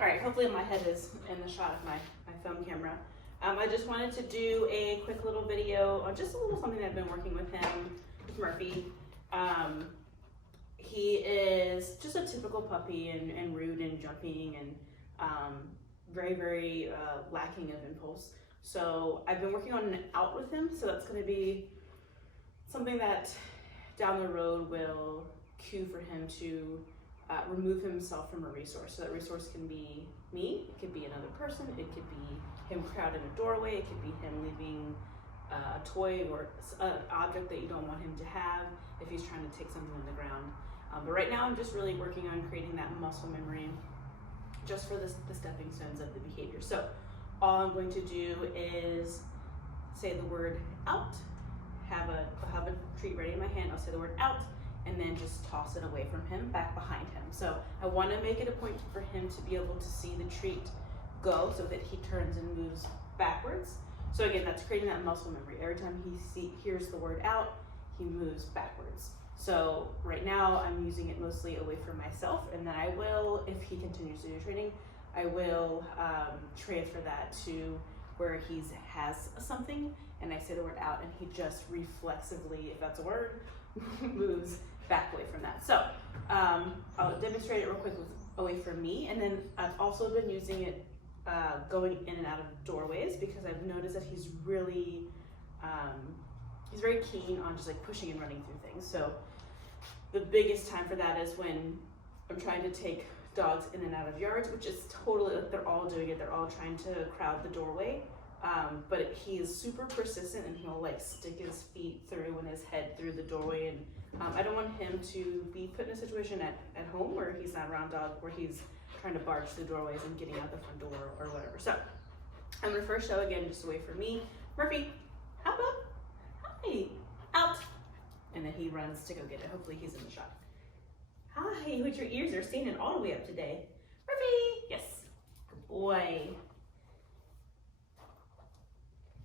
All right, hopefully my head is in the shot of my phone camera. I just wanted to do a quick little video on just a little something that I've been working with him, with Murphy. He is just a typical puppy and rude and jumping and very, very lacking of impulse. So I've been working on an out with him, so that's going to be something that down the road will cue for him to remove himself from a resource. So that resource can be me, it could be another person, it could be him crowding a doorway, it could be him leaving a toy or an object that you don't want him to have if he's trying to take something on the ground. But right now I'm just really working on creating that muscle memory just for the stepping stones of the behavior. So all I'm going to do is say the word out, have a treat ready in my hand, I'll say the word out, and then just toss it away from him, back behind him. So I want to make it a point for him to be able to see the treat go so that he turns and moves backwards. So again, that's creating that muscle memory. Every time he hears the word out, he moves backwards. So right now I'm using it mostly away from myself, and then I will, if he continues to do training, I will transfer that to where he has something and I say the word out and he just reflexively, if that's a word, moves back away from that. So I'll demonstrate it real quick away from me, and then I've also been using it going in and out of doorways because I've noticed that he's really, he's very keen on just like pushing and running through things. So the biggest time for that is when I'm trying to take dogs in and out of yards, which is totally, like, they're all doing it, they're all trying to crowd the doorway. But he is super persistent and he'll like stick his feet through and his head through the doorway, and I don't want him to be put in a situation at home where he's not around dog, where he's trying to barge through doorways and getting out the front door or whatever. So I'm gonna first show again just away from me. Murphy, how about, hi, out. And then he runs to go get it. Hopefully he's in the shot. Hi, with your ears are standing all the way up today. Murphy, yes, good boy.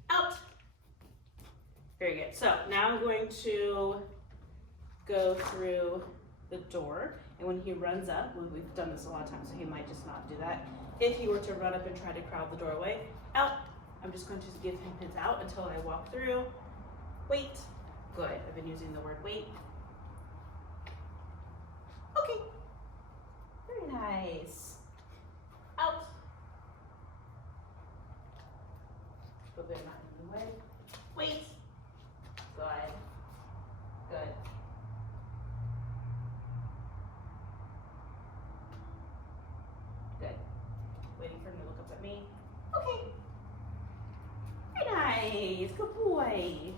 Out. Very good. So now I'm going to go through the door, and when he runs up, well, we've done this a lot of times, so he might just not do that. If he were to run up and try to crowd the doorway, out. I'm just going to give him his out until I walk through. Wait. Good. I've been using the word wait. Okay. Very nice. Out. But they're not in the way. Wait. Good. Good. Good. Waiting for him to look up at me. Okay. Very nice. Good boy.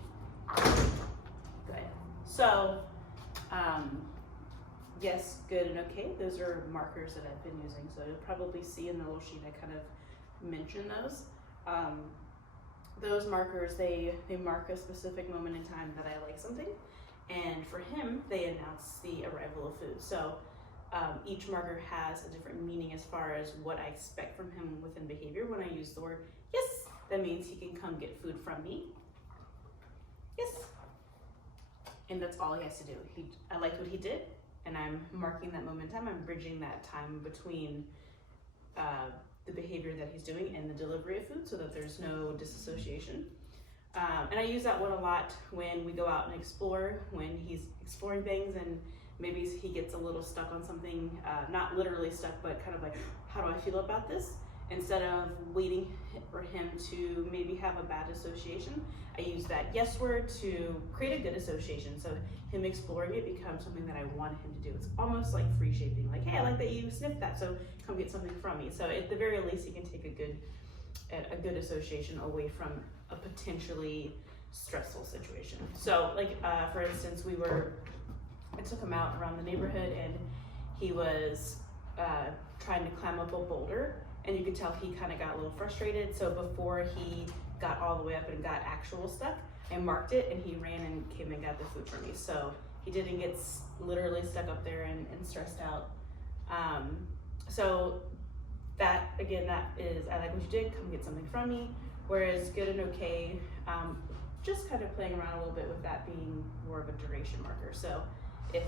Good. So, yes, good and okay. Those are markers that I've been using. So you'll probably see in the little sheet I kind of mention those. Those markers, they mark a specific moment in time that I like something, and for him, they announce the arrival of food. So each marker has a different meaning as far as what I expect from him within behavior. When I use the word yes, that means he can come get food from me. Yes. And that's all he has to do. I liked what he did, and I'm marking that moment in time. I'm bridging that time between the behavior that he's doing and the delivery of food so that there's no disassociation. And I use that one a lot when we go out and explore, when he's exploring things and maybe he gets a little stuck on something, not literally stuck, but kind of like, how do I feel about this? Instead of waiting for him to maybe have a bad association, I use that yes word to create a good association. So him exploring it becomes something that I want him to do. It's almost like free shaping, like, hey, I like that you sniffed that, so come get something from me. So at the very least, he can take a good association away from a potentially stressful situation. So like, for instance, I took him out around the neighborhood and he was trying to climb up a boulder, and you could tell he kind of got a little frustrated. So before he got all the way up and got actual stuck, I marked it and he ran and came and got the food for me. So he didn't get literally stuck up there and stressed out. So that, again, that is, I like what you did, come get something from me. Whereas good and okay, just kind of playing around a little bit with that being more of a duration marker. So if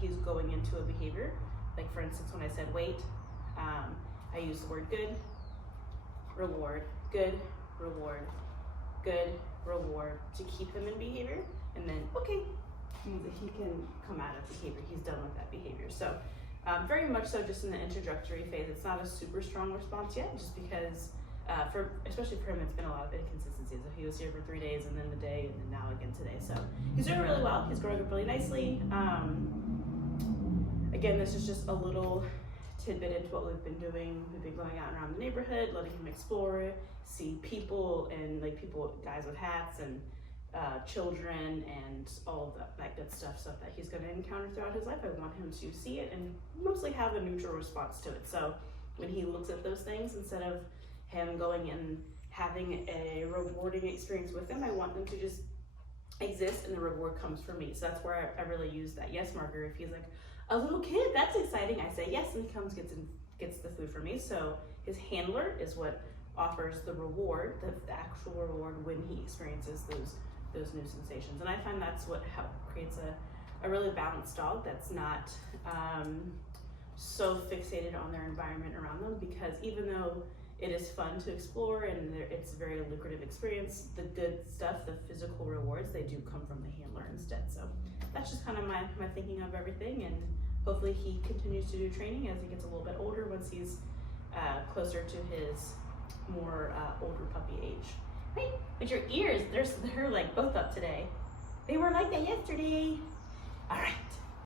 he's going into a behavior, like for instance, when I said wait, I use the word good, reward, good, reward, good, reward to keep him in behavior, and then, okay, he can come out of behavior. He's done with that behavior. So very much so just in the introductory phase. It's not a super strong response yet, just because especially for him, it's been a lot of inconsistency. So he was here for 3 days and then a day and then now again today. So he's doing really well. He's growing up really nicely. Again, this is just a little tidbit into what we've been doing. We've been going out around the neighborhood, letting him explore, see people and like guys with hats and children and all of that good stuff that he's going to encounter throughout his life. I want him to see it and mostly have a neutral response to it. So when he looks at those things, instead of him going and having a rewarding experience with them, I want them to just exist and the reward comes from me. So that's where I really use that yes marker. If he's like a little kid, that's exciting, I say yes, and he comes gets the food from me. So his handler is what offers the reward, the actual reward when he experiences those new sensations. And I find that's what creates a really balanced dog that's not so fixated on their environment around them, because even though it is fun to explore and it's a very lucrative experience, the good stuff, the physical rewards, they do come from the handler instead. So that's just kind of my thinking of everything, and hopefully he continues to do training as he gets a little bit older, once he's closer to his more older puppy age. Wait, but your ears, they're like both up today. They were like that yesterday. All right.